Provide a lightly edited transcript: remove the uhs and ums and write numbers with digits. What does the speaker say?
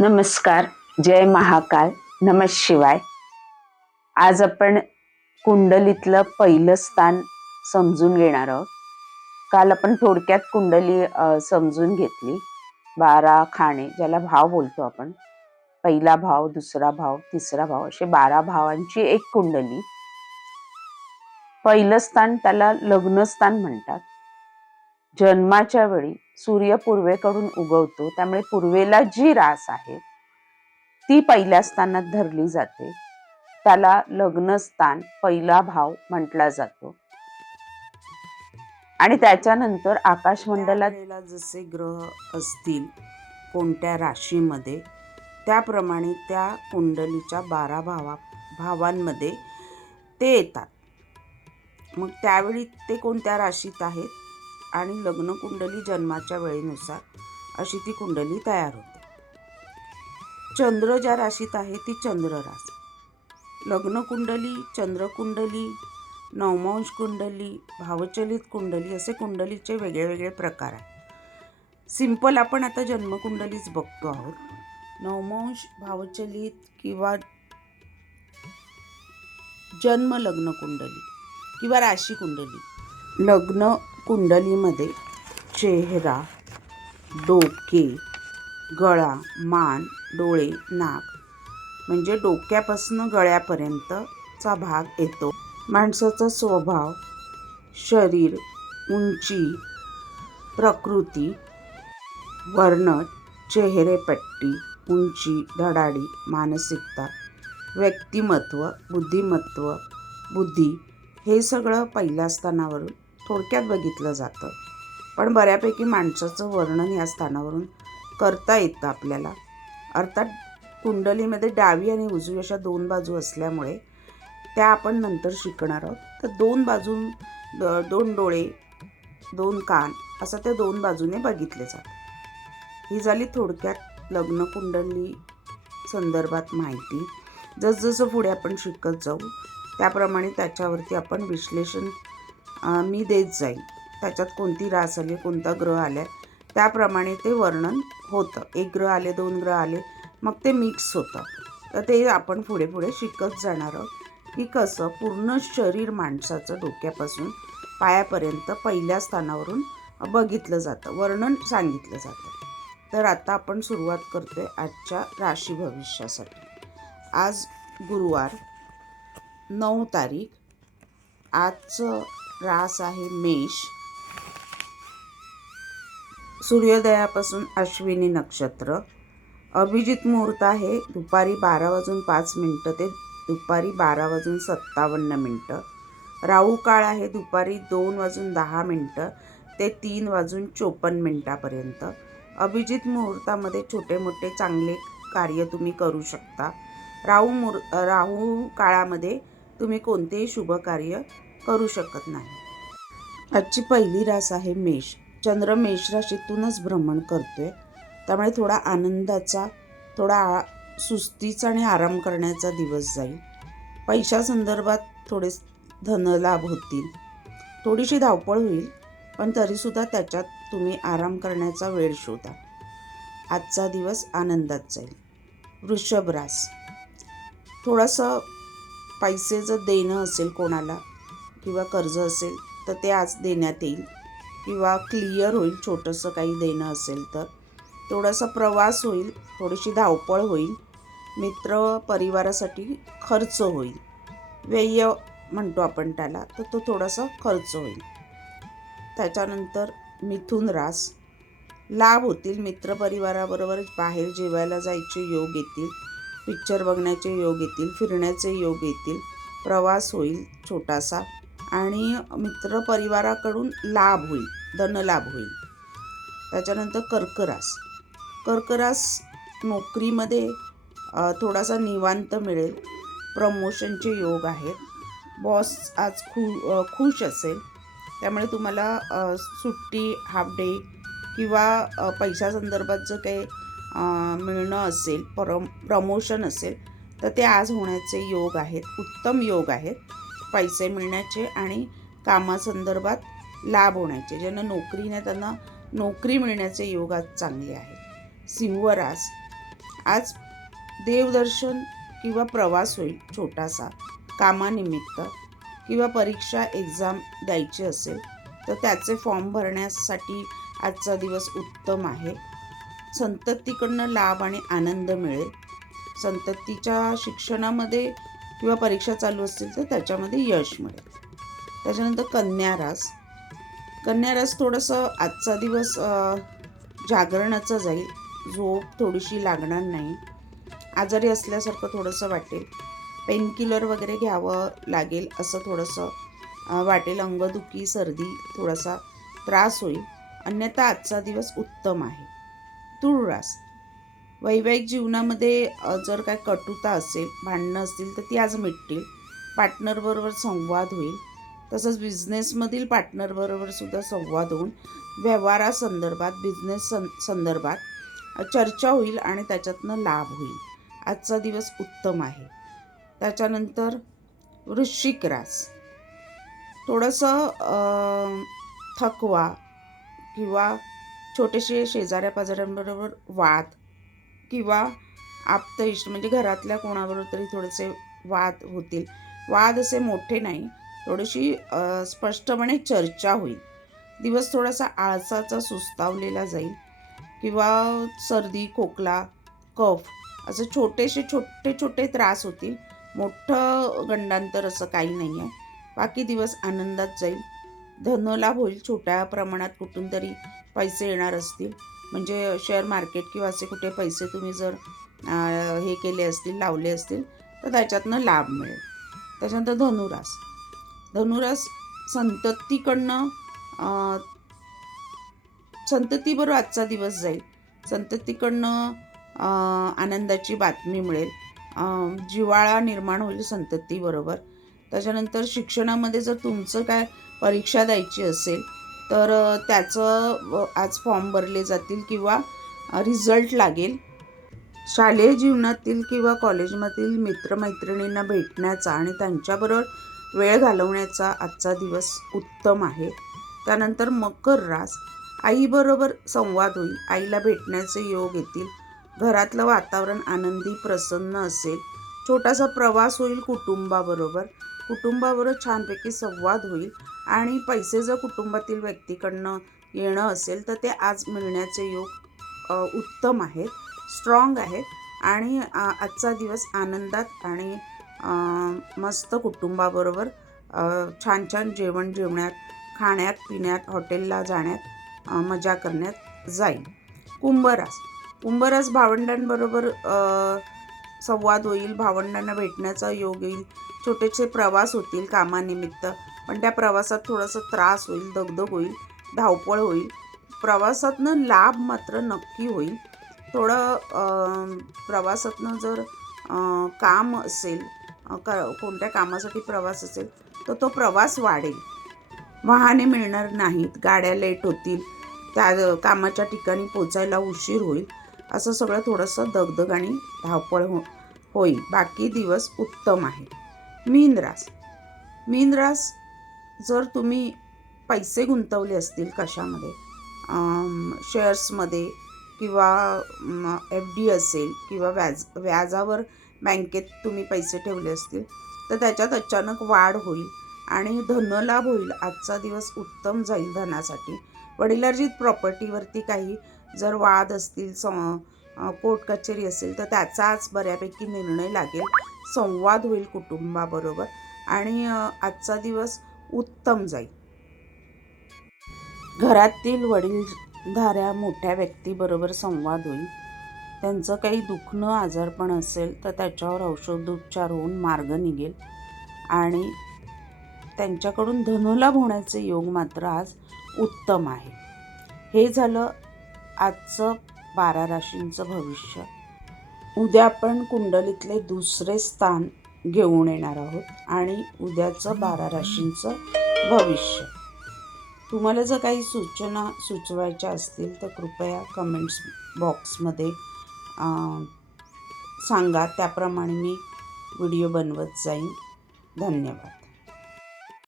नमस्कार. जय महाकाल. नमः शिवाय. आज आपण कुंडलीतलं पहिलं स्थान समजून घेणार आहोत. काल आपण थोडक्यात कुंडली समजून घेतली. 12 खाणे ज्याला भाव बोलतो आपण. पहिला भाव, दुसरा भाव, तिसरा भाव असे 12 भावांची एक कुंडली. पहिलं स्थान त्याला लग्नस्थान म्हणतात. जन्माच्या वेळी सूर्य पूर्वेकडून उगवतो, त्यामुळे पूर्वेला जी रास आहे ती पहिल्या स्थानात धरली जाते. त्याला लग्नस्थान, पहिला भाव म्हटला जातो. आणि त्याच्यानंतर आकाशमंडलात जसे ग्रह असतील कोणत्या राशीमध्ये, त्याप्रमाणे त्या कुंडलीच्या 12 भावांमध्ये ते येतात. मग त्यावेळी ते कोणत्या राशीत आहेत आणि लग्न कुंडली जन्माच्या वेळेनुसार अशी ती कुंडली तयार होते. चंद्र ज्या राशीत आहे ती चंद्र रास. लग्न कुंडली, चंद्र कुंडली, नवमांश कुंडली, भावचलित कुंडली असे कुंडलीचे वेगळे वेगळे प्रकार आहेत. सिंपल आपण आता जन्मकुंडलीच बघतो आहोत. नवमांश, भावचलित किंवा जन्म लग्न कुंडली किंवा राशी कुंडली. लग्न कुंडलीमध्ये चेहरा, डोके, गळा, मान, डोळे, नाक म्हणजे डोक्यापासून गळ्यापर्यंतचा भाग येतो. माणसाचा स्वभाव, शरीर, उंची, प्रकृती, वर्ण, चेहरेपट्टी, उंची, धडाडी, मानसिकता, व्यक्तिमत्व, बुद्धिमत्व, बुद्धी हे सगळं पहिल्या स्थानावरून थोडक्यात बघितलं जातं. पण बऱ्यापैकी माणसाचं वर्णन या स्थानावरून करता येतं आपल्याला. अर्थात कुंडलीमध्ये डावी आणि उजवी अशा 2 बाजू असल्यामुळे त्या आपण नंतर शिकणार आहोत. तर 2 बाजू, 2 डोळे, 2 कान असं ते 2 बाजूने बघितले जातात. ही झाली थोडक्यात लग्न कुंडली संदर्भात माहिती. जसजसं पुढे आपण शिकत जाऊ त्याप्रमाणे त्याच्यावरती आपण विश्लेषण मी देत जाईल. त्याच्यात कोणती रास आली, कोणता ग्रह आला त्याप्रमाणे ते वर्णन होतं. 1 ग्रह आले, 2 ग्रह आले, मग ते मिक्स होतं. तर ते आपण पुढे पुढे शिकत जाणार आहोत की कसं पूर्ण शरीर माणसाचं डोक्यापासून पायापर्यंत पहिल्या स्थानावरून बघितलं जातं, वर्णन सांगितलं जातं. तर आता आपण सुरुवात करतोय आजच्या राशी भविष्यासाठी. आज गुरुवार 9 तारीख. आजचं रास आहे मेष. सूर्योदयापासून अश्विनी नक्षत्र. अभिजित मुहूर्त आहे दुपारी 12:05 ते दुपारी 12:57. राहू काळ आहे दुपारी 2:10 ते 3:54 अभिजित मुहूर्तामध्ये छोटे मोठे चांगले कार्य तुम्ही करू शकता. राहू काळामध्ये तुम्ही कोणतेही शुभ कार्य करू शकत नाही. आजची पहिली रास आहे मेष. चंद्र मेष राशीतूनच भ्रमण करतोय, त्यामुळे थोडा आनंदाचा, थोडा सुस्तीचा आणि आराम करण्याचा दिवस जाईल. पैशासंदर्भात थोडे धनलाभ होतील. थोडीशी धावपळ होईल, पण तरीसुद्धा त्याच्यात तुम्ही आराम करण्याचा वेळ शोधा. आजचा दिवस आनंदात जाईल. वृषभ रास. थोडंसं पैसे जर देणं असेल कोणाला किंवा कर्ज असेल तर ते आज देण्यात येईल किंवा क्लिअर होईल. छोटंसं काही देणं असेल तर थोडासा प्रवास होईल, थोडीशी धावपळ होईल. मित्र परिवारासाठी खर्च होईल, व्यय म्हणतो आपण त्याला, तर तो थोडासा खर्च होईल. त्याच्यानंतर मिथुन रास. लाभ होतील. मित्रपरिवाराबरोबर बाहेर जेवायला जायचे योग येतील, पिक्चर बघण्याचे योग येतील, फिरण्याचे योग येतील, प्रवास होईल छोटासा आणि मित्रपरिवाराकडून लाभ होईल, धनलाभ होईल. त्याच्यानंतर कर्क रास. कर्क रास नोकरीमध्ये थोडासा निवांत मिळेल, प्रमोशनचे योग आहेत. बॉस आज खुश असेल, त्यामुळे तुम्हाला सुट्टी, हाफ डे किंवा पैशासंदर्भात जर काही मिळणं असेल, प्रमोशन असेल तर ते आज होण्याचे योग आहेत. उत्तम योग आहेत पैसे मिळण्याचे आणि कामासंदर्भात लाभ होण्याचे. ज्यांना नोकरी नाही त्यांना नोकरी मिळण्याचे योग आज चांगले आहेत. सिंह रास. आज देवदर्शन किंवा प्रवास होईल छोटासा कामानिमित्त, किंवा परीक्षा एक्झाम द्यायची असेल तर त्याचे फॉर्म भरण्यासाठी आजचा दिवस उत्तम आहे. संततीकडनं लाभ आणि आनंद मिळेल. संततीच्या शिक्षणामध्ये किंवा परीक्षा चालू असतील तर त्याच्यामध्ये यश मिळेल. त्याच्यानंतर कन्या रास थोडंसं आजचा दिवस जागरणाचं जाईल. झोप थोडीशी लागणार नाही. आजारी असल्यासारखं थोडंसं वाटेल. पेनकिलर वगैरे घ्यावं लागेल असं थोडंसं वाटेल. अंगदुखी, सर्दी, थोडासा त्रास होईल. अन्यथा आजचा दिवस उत्तम आहे. तुळ रास, वैवाहिक जीवनामध्ये जर काय कटुता असेल, भांडणं असतील तर ती आज मिटतील. पार्टनरबरोबर संवाद होईल. तसंच बिझनेसमधील पार्टनरबरोबर सुद्धा संवाद होऊन व्यवहारासंदर्भात, बिझनेस संदर्भात चर्चा होईल आणि त्याच्यातनं लाभ होईल. आजचा दिवस उत्तम आहे. त्याच्यानंतर वृश्चिक रास, थोडंसं थकवा किंवा छोटेसे शेजाऱ्या-पाजाऱ्यांबरोबर वाद किंवा आप्तइष्ट म्हणजे घरातल्या कोणाबरोबर तरी थोडेसे वाद होतील. वाद असे मोठे नाही, थोडीशी स्पष्टपणे चर्चा होईल. दिवस थोडासा आळसाचा, सुस्तावलेला जाईल किंवा सर्दी, खोकला, कफ असे छोटे छोटे त्रास होतील. मोठं गंडांतर असं काही नाही आहे. बाकी दिवस आनंदात जाईल. धनलाभ होईल. छोट्या प्रमाणात कुठून तरी पैसे येणार असतील, म्हणजे शेअर मार्केट किंवा असे कुठे पैसे तुम्ही जर हे केले असतील, लावले असतील तर त्याच्यातनं लाभ मिळेल. त्याच्यानंतर धनुरास संततीकडनं संततीबरोबर आजचा दिवस जाईल. संततीकडनं आनंदाची बातमी मिळेल. जिव्हाळा निर्माण होईल संततीबरोबर. त्याच्यानंतर शिक्षणामध्ये जर तुमचं काय परीक्षा द्यायची असेल तर त्याचं आज फॉर्म भरले जातील किंवा रिझल्ट लागेल. शालेय जीवनातील किंवा कॉलेजमधील मित्रमैत्रिणींना भेटण्याचा आणि त्यांच्याबरोबर वेळ घालवण्याचा आजचा दिवस उत्तम आहे. त्यानंतर मकर रास, आईबरोबर संवाद होईल. आईला भेटण्याचे योग येतील. घरातलं वातावरण आनंदी, प्रसन्न असेल. छोटासा प्रवास होईल कुटुंबाबरोबर छानपैकी संवाद होईल. आणि पैसे जर कुटुंबातील व्यक्तीकडनं येणं असेल तर ते आज मिळण्याचे योग उत्तम आहेत, स्ट्रॉंग आहेत. आणि आजचा दिवस आनंदात आणि मस्त कुटुंबाबरोबर छान छान जेवण्यात, खाण्यात, पिण्यात, हॉटेलला जाण्यात, मजा करण्यात जाईल. कुंभरास भावंडांबरोबर संवाद होईल. भावंडांना भेटण्याचा योग येईल. छोटेसे प्रवास होतील कामानिमित्त, पण त्या प्रवासात थोडासा त्रास होईल, दगदग होईल, धावपळ होईल. प्रवासातनं लाभ मात्र नक्की होईल. थोडं प्रवासातनं जर काम असेल, कोणत्या कामासाठी प्रवास असेल तर तो प्रवास वाढेल. वाहने मिळणार नाहीत, गाड्या लेट होतील, त्या कामाच्या ठिकाणी पोचायला उशीर होईल. असं सगळं थोडंसं दगदग आणि धावपळ होईल. बाकी दिवस उत्तम आहे. मीन रास, जर तुम्ही पैसे गुंतवले असतील कशामध्ये, शेअर्समध्ये किंवा FD असेल किंवा व्याजावर बँकेत तुम्ही पैसे ठेवले असतील तर त्याच्यात अचानक वाढ होईल आणि धनलाभ होईल. आजचा दिवस उत्तम जाईल धनासाठी. वडिलार्जित प्रॉपर्टीवरती काही जर वाद असतील, कोर्ट कचेरी असेल तर त्याचा आज बऱ्यापैकी निर्णय लागेल. संवाद होईल कुटुंबाबरोबर आणि आजचा दिवस उत्तम जाईल. घरातील वडीलधाऱ्या मोठ्या व्यक्तीबरोबर संवाद होईल. त्यांचं काही दुखणं, आजारपण असेल तर त्याच्यावर औषधोपचार होऊन मार्ग निघेल आणि त्यांच्याकडून धनलाभ होण्याचे योग मात्र आज उत्तम आहे. हे झालं आजचं 12 राशींचं भविष्य. उद्या आपण कुंडलीतले दुसरे स्थान घेऊन येणार आहोत आणि उद्याचं 12 राशींचं भविष्य. तुम्हाला जर काही सूचना सुचवायच्या असतील तर कृपया कमेंट्स बॉक्समध्ये सांगा. त्याप्रमाणे मी व्हिडिओ बनवत जाईन. धन्यवाद.